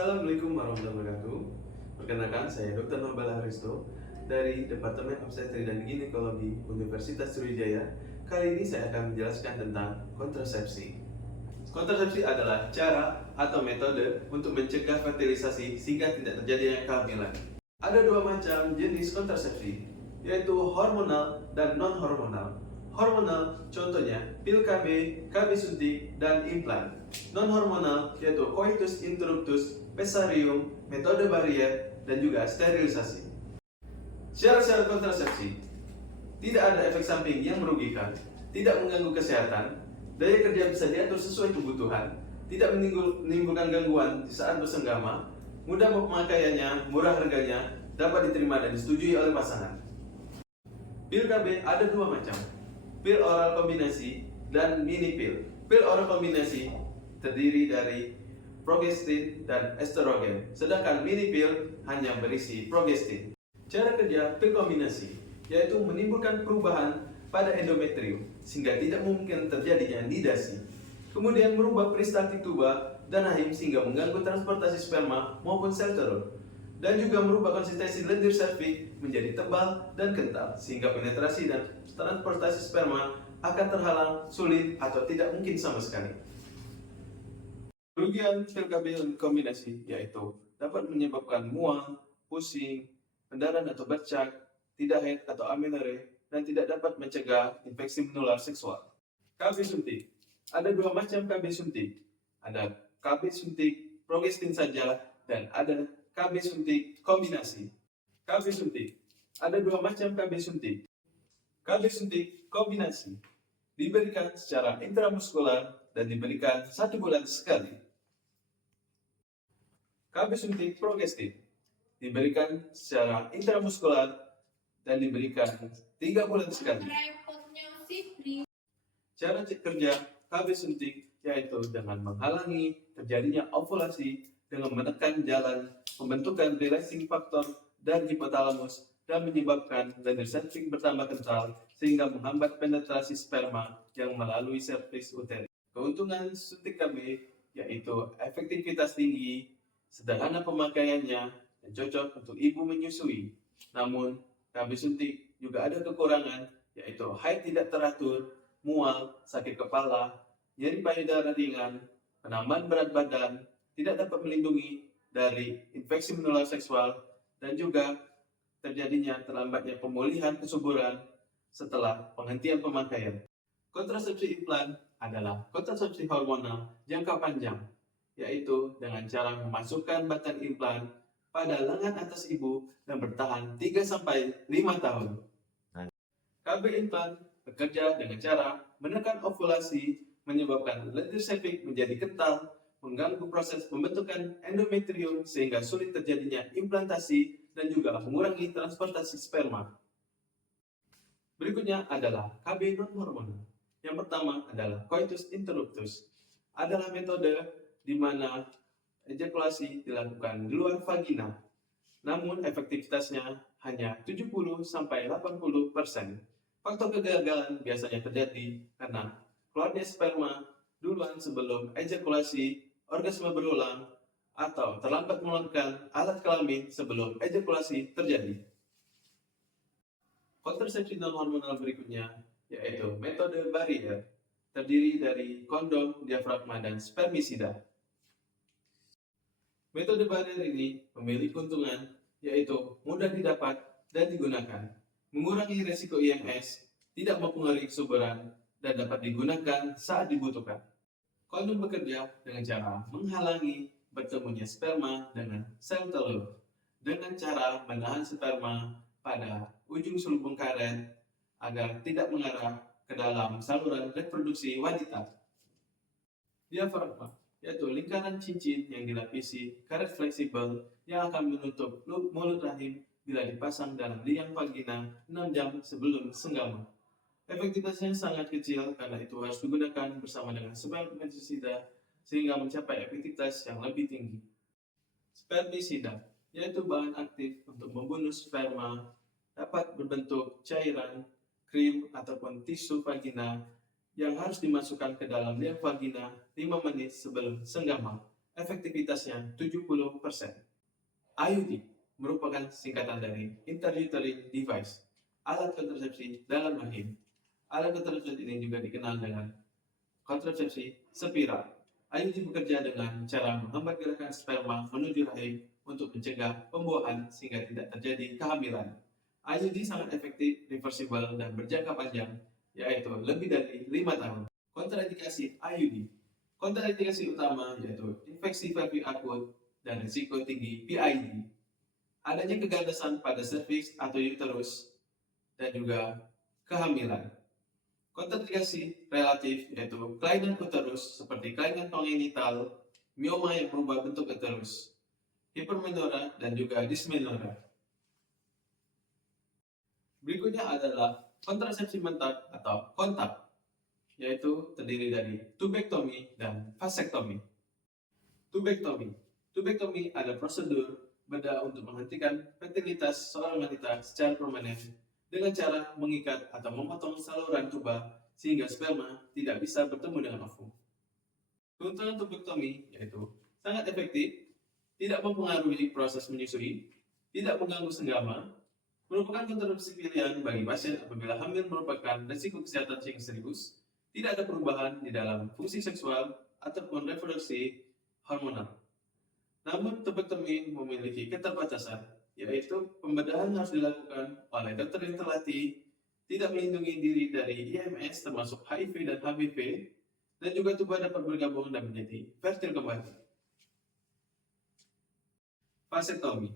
Assalamualaikum warahmatullahi wabarakatuh. Perkenalkan, saya Dr. Nobel Aristo dari Departemen Obstetri dan Ginekologi Universitas Sriwijaya. Kali ini saya akan menjelaskan tentang kontrasepsi. Kontrasepsi adalah cara atau metode untuk mencegah fertilisasi sehingga tidak terjadinya kehamilan. Ada dua macam jenis kontrasepsi, yaitu hormonal dan non-hormonal. Hormonal contohnya pil KB, KB suntik, dan implan. Non-hormonal yaitu coitus interruptus, pesarium, metode barier, dan juga sterilisasi. Syarat-syarat kontrasepsi: tidak ada efek samping yang merugikan, tidak mengganggu kesehatan, daya kerja bisa diatur sesuai kebutuhan, tidak menimbulkan gangguan di saat bersenggama, mudah pemakaiannya, murah harganya, dapat diterima dan disetujui oleh pasangan. Pil KB ada dua macam, pil oral kombinasi dan mini pil. Pil oral kombinasi terdiri dari progestin dan estrogen, sedangkan mini pil hanya berisi progestin. Cara kerja pil kombinasi yaitu menimbulkan perubahan pada endometrium sehingga tidak mungkin terjadinya nidasi, kemudian merubah peristaltik tuba dan rahim sehingga mengganggu transportasi sperma maupun sel telur, dan juga merubah konsistensi lendir serviks menjadi tebal dan kental sehingga penetrasi dan transportasi sperma akan terhalang, sulit, atau tidak mungkin sama sekali. Kerugian pil KB kombinasi yaitu dapat menyebabkan mual, pusing, pendarahan atau bercak, tidak haid atau amenorrhea, dan tidak dapat mencegah infeksi menular seksual. KB suntik. Ada dua macam KB suntik. Ada KB suntik progestin saja dan ada KB suntik kombinasi. KB suntik. Ada dua macam KB suntik. KB suntik kombinasi diberikan secara intramuskular dan diberikan 1 bulan sekali. KB suntik progestin diberikan secara intramuskular dan diberikan 3 bulan sekali. Cara kerja KB suntik yaitu dengan menghalangi terjadinya ovulasi dengan menekan jalan pembentukan releasing factor dan hipotalamus dan menyebabkan lendir serviks bertambah kental sehingga menghambat penetrasi sperma yang melalui serviks uteri. Keuntungan suntik KB yaitu efektivitas tinggi, sederhana pemakaiannya, dan cocok untuk ibu menyusui. Namun, KB suntik juga ada kekurangan, yaitu haid tidak teratur, mual, sakit kepala, nyeri payudara ringan, penambahan berat badan, tidak dapat melindungi dari infeksi menular seksual, dan juga terjadinya terlambatnya pemulihan kesuburan setelah penghentian pemakaian. Kontrasepsi implan adalah kontrasepsi hormonal jangka panjang, yaitu dengan cara memasukkan batang implan pada lengan atas ibu dan bertahan 3-5 tahun. KB implan bekerja dengan cara menekan ovulasi, menyebabkan lendir serviks menjadi kental, mengganggu proses pembentukan endometrium sehingga sulit terjadinya implantasi dan juga mengurangi transportasi sperma. Berikutnya adalah KB non-hormonal. Yang pertama adalah coitus interruptus. Adalah metode di mana ejakulasi dilakukan di luar vagina, namun efektivitasnya hanya 70-80%. Faktor kegagalan biasanya terjadi karena keluarnya sperma duluan sebelum ejakulasi, orgasme berulang, atau terlambat mengeluarkan alat kelamin sebelum ejakulasi terjadi. Kontrasepsi non-hormonal berikutnya yaitu metode barier, terdiri dari kondom, diafragma, dan spermisida. Metode barier ini memiliki keuntungan yaitu mudah didapat dan digunakan, mengurangi risiko IMS, tidak mempengaruhi kesuburan, dan dapat digunakan saat dibutuhkan. Kondom bekerja dengan cara menghalangi bertemunya sperma dengan sel telur, dengan cara menahan sperma pada ujung selubung karet agar tidak mengarah ke dalam saluran reproduksi wanita. Diafragma yaitu lingkaran cincin yang dilapisi karet fleksibel yang akan menutup mulut rahim bila dipasang dalam liang vagina 6 jam sebelum senggama. Efektivitasnya sangat kecil karena itu harus digunakan bersama dengan spermisida sehingga mencapai efektivitas yang lebih tinggi. Spermisida yaitu bahan aktif untuk membunuh sperma, dapat berbentuk cairan, krim, ataupun tisu vagina yang harus dimasukkan ke dalam liang vagina 5 menit sebelum senggama. efektivitasnya 70%. IUD merupakan singkatan dari Intrauterine Device, alat kontrasepsi dalam rahim. Alat kontrasepsi ini juga dikenal dengan kontrasepsi spiral. IUD bekerja dengan cara menghambat gerakan sperma menuju rahim untuk mencegah pembuahan sehingga tidak terjadi kehamilan. IUD sangat efektif, reversible, dan berjangka panjang, yaitu lebih dari 5 tahun. Kontraindikasi IUD. Kontraindikasi utama yaitu infeksi pelvik akut dan risiko tinggi PID. Adanya keganasan pada serviks atau uterus dan juga kehamilan. Kontraindikasi relatif yaitu kelainan uterus seperti kelainan kongenital, mioma yang merubah bentuk uterus, hipermenora, dan juga dysmenora. Berikutnya adalah kontrasepsi mentak atau kontak, yaitu terdiri dari tubektomi dan vasektomi. Tubektomi. Tubektomi adalah prosedur bedah untuk menghentikan fertilitas seorang wanita secara permanen dengan cara mengikat atau memotong saluran tuba sehingga sperma tidak bisa bertemu dengan ovum. Keuntungan tubektomi yaitu sangat efektif, tidak mempengaruhi proses menyusui, tidak mengganggu senggama, merupakan kontrasepsi pilihan bagi pasien apabila hamil merupakan risiko kesehatan yang serius, tidak ada perubahan di dalam fungsi seksual ataupun reproduksi hormonal. Namun, tubektomi memiliki keterbatasan, yaitu pembedahan harus dilakukan oleh dokter yang terlatih, tidak melindungi diri dari IMS termasuk HIV dan HPV, dan juga tuba dapat bergabung dan menjadi fertil kembali. Vasektomi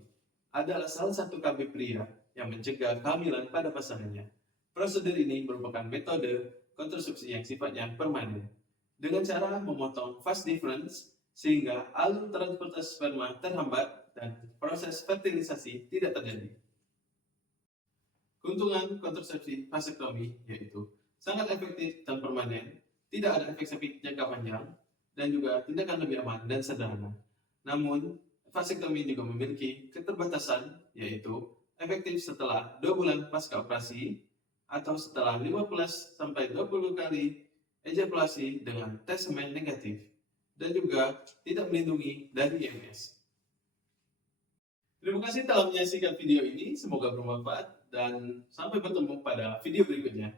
adalah salah satu KB pria yang mencegah kehamilan pada pasangannya. Prosedur ini merupakan metode kontrasepsi yang sifatnya permanen, dengan cara memotong vas deferens sehingga alur transportasi sperma terhambat dan proses fertilisasi tidak terjadi. Keuntungan kontrasepsi vasektomi yaitu sangat efektif dan permanen, tidak ada efek samping jangka panjang, dan juga tindakan lebih aman dan sederhana. Namun, vasektomi juga memiliki keterbatasan, yaitu efektif setelah 2 bulan pasca operasi atau setelah 15-20 kali ejakulasi dengan tes semen negatif, dan juga tidak melindungi dari IMS. Terima kasih telah menyaksikan video ini, semoga bermanfaat dan sampai bertemu pada video berikutnya.